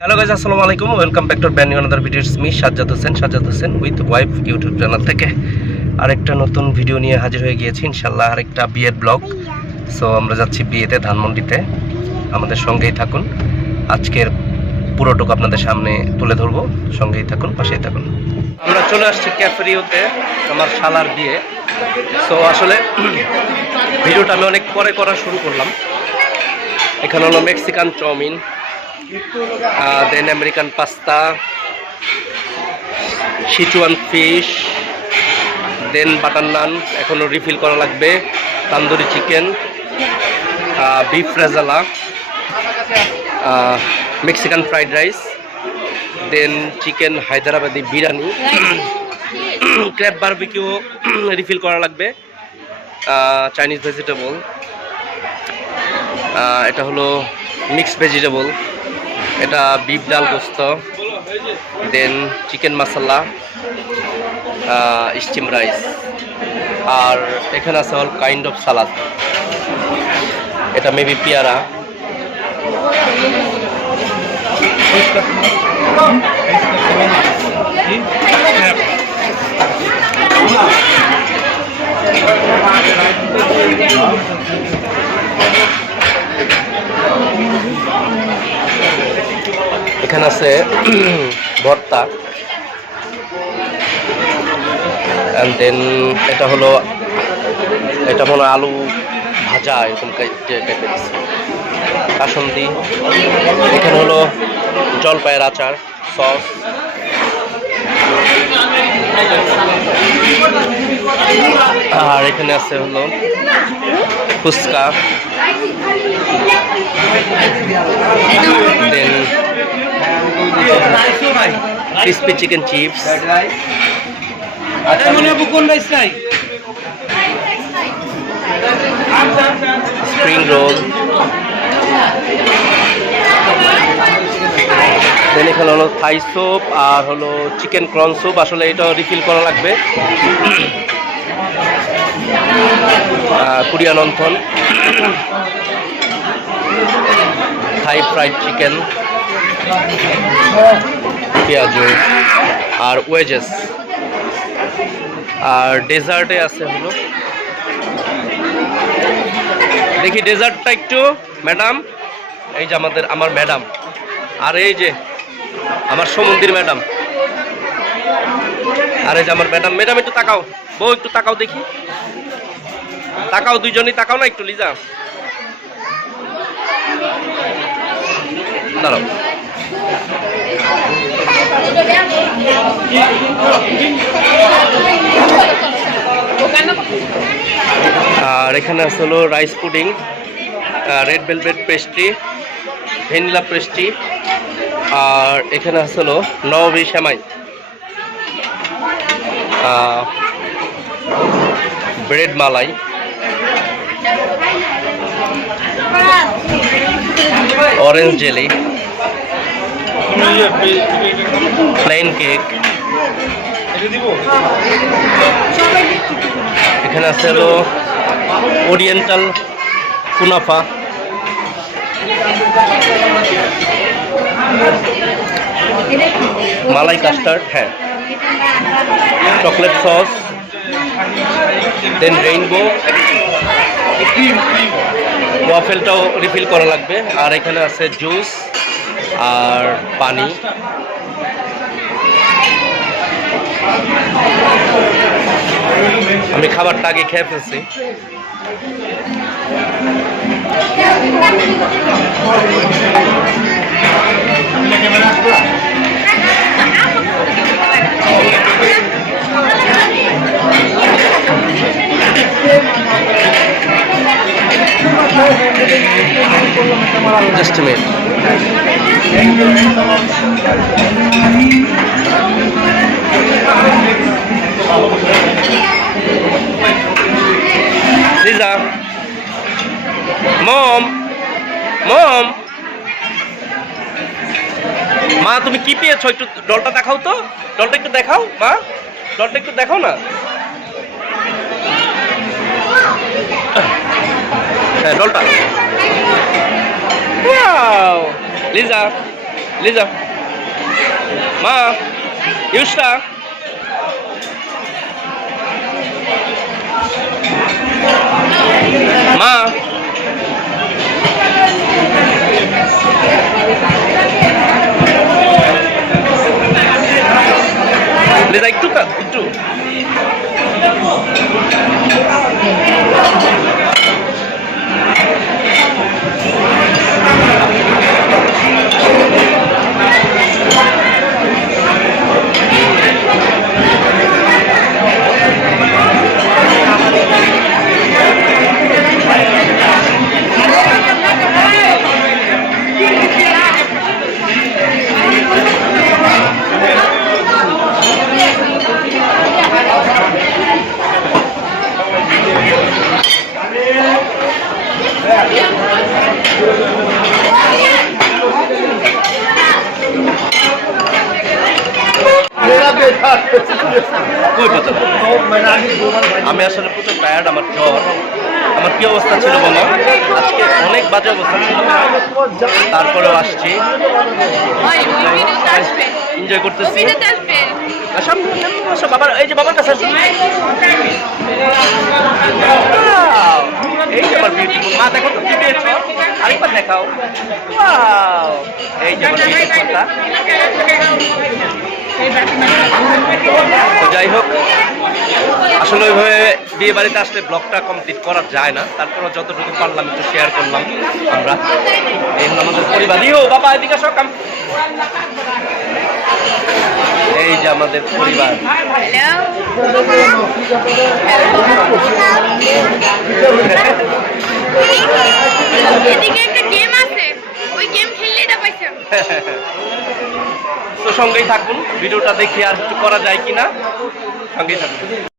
Hello guys আসসালামু আলাইকুম। Welcome back to ban another videos me Sajjad Hossain Sajjad Hossain with wife YouTube channel থেকে আরেকটা নতুন video নিয়ে হাজির হয়ে গিয়েছি। ইনশাল্লাহ আরেকটা বিয়ের ব্লগ সো আমরা যাচ্ছি বিয়েতে, ধানমন্ডিতে। আমাদের সঙ্গেই থাকুন। আজকের পুরোটুকু আপনাদের সামনে তুলে ধরবো। সঙ্গেই থাকুন, পাশেই থাকুন। আমরা চলে আসছি ক্যাফেরিওতে, আমার শালার বিয়ে। সো আসলে ভিডিওটা আমি অনেক পরে করা শুরু করলাম। এখানে হলো Mexican chowmein. Then American pasta Sichuan fish then butter naan এখনও রিফিল করা লাগবে, tandoori chicken beef rezala Mexican fried rice then chicken Hyderabadi biryani crab barbecue refill করা লাগবে চাইনিজ ভেজিটেবল এটা হলো মিক্সড ভেজিটেবল এটা beef dal gosht then chicken masala steam rice আর এখানে আছে অল কাইন্ড অফ সালাদ এটা মেবি পেয়ারা। আছে, ভর্তা। অ্যান্ড দেন এটা হলো, এটা মনে আলু ভাজা এরকম কাসন্দি। এখানে হলো জলপাইয়ের আচার, সস। আর এখানে আছে হলো fuchka. Then crispy chicken chips spring roll then এখানে হলো থাই স্যুপ আর হলো চিকেন ক্রন স্যুপ আসলে এটা রিফিল করা লাগবে। Korean wonton. Thai fried chicken পেঁয়াজু আর ওয়েজেস আর ডেজার্টে আছে হলো। দেখি ডেজার্টটা একটু ম্যাডাম এই যে আমাদের, আমার ম্যাডাম আর এই যে আমার সমন্দির ম্যাডাম আর এই যে আমার ম্যাডাম ম্যাডাম একটু তাকাও। বউ, একটু তাকাও দেখি। তাকাও, দুইজনই তাকাও না একটু, লিজা। দাঁড়াও। আর এখানে আছে হলো rice pudding red velvet pastry vanilla pastry আর এখানে আছে হলো নবী শ্যামাই bread malai. Orange jelly plain cake. এখানে আছে হলো ওরিয়েন্টাল কুনাফা। মালাই কাস্টার্ড হ্যাঁ। Chocolate sauce. Then rainbow. ওয়াফেলটাও refill করা লাগবে। আর এখানে আছে জুস। আর পানি। আমি খাবারটা আগে খেয়ে ফেলছি। A minute. Lisa. Mom mom মা, তুমি কি পেয়েছ? একটু ডলটা দেখাও তো। ডলটা একটু দেখাও, মা। ডলটা একটু দেখাও না? ডলটা Wow! লিজা লিজা মা ইউসটা মা লিজা একটু কা- একটু আমি আসলে প্রচুর টায়ার্ড আমার জ্বর আমার কি অবস্থা ছিল বলো আজকে অনেক বাজে অবস্থা ছিল তারপরেও আসছি হয় এনজয় করতেছি বাবার এই যে বাবার কাছে। এই যে আমার বিউটিফুল মা দেখো তো কি পেয়েছ আরেকবার দেখাও এই যে আমার বিউটিফুলটা তো যাই হোক আসলে ওইভাবে বিয়ে বাড়িতে আসলে ব্লগটা কমপ্লিট করা যায় না। তারপরে যতটুকু পারলাম একটু শেয়ার করলাম আমরা। এই আমাদের পরিবার। ইও বাবা এদিকে আসো কাম এই যে আমাদের পরিবার। এদিকে একটা গেম আছে। ওই গেম খেললে এটা পাইছো। সঙ্গেই থাকুন। ভিডিওটা দেখি আর কিছু করা যায় কিনা সঙ্গেই থাকুন।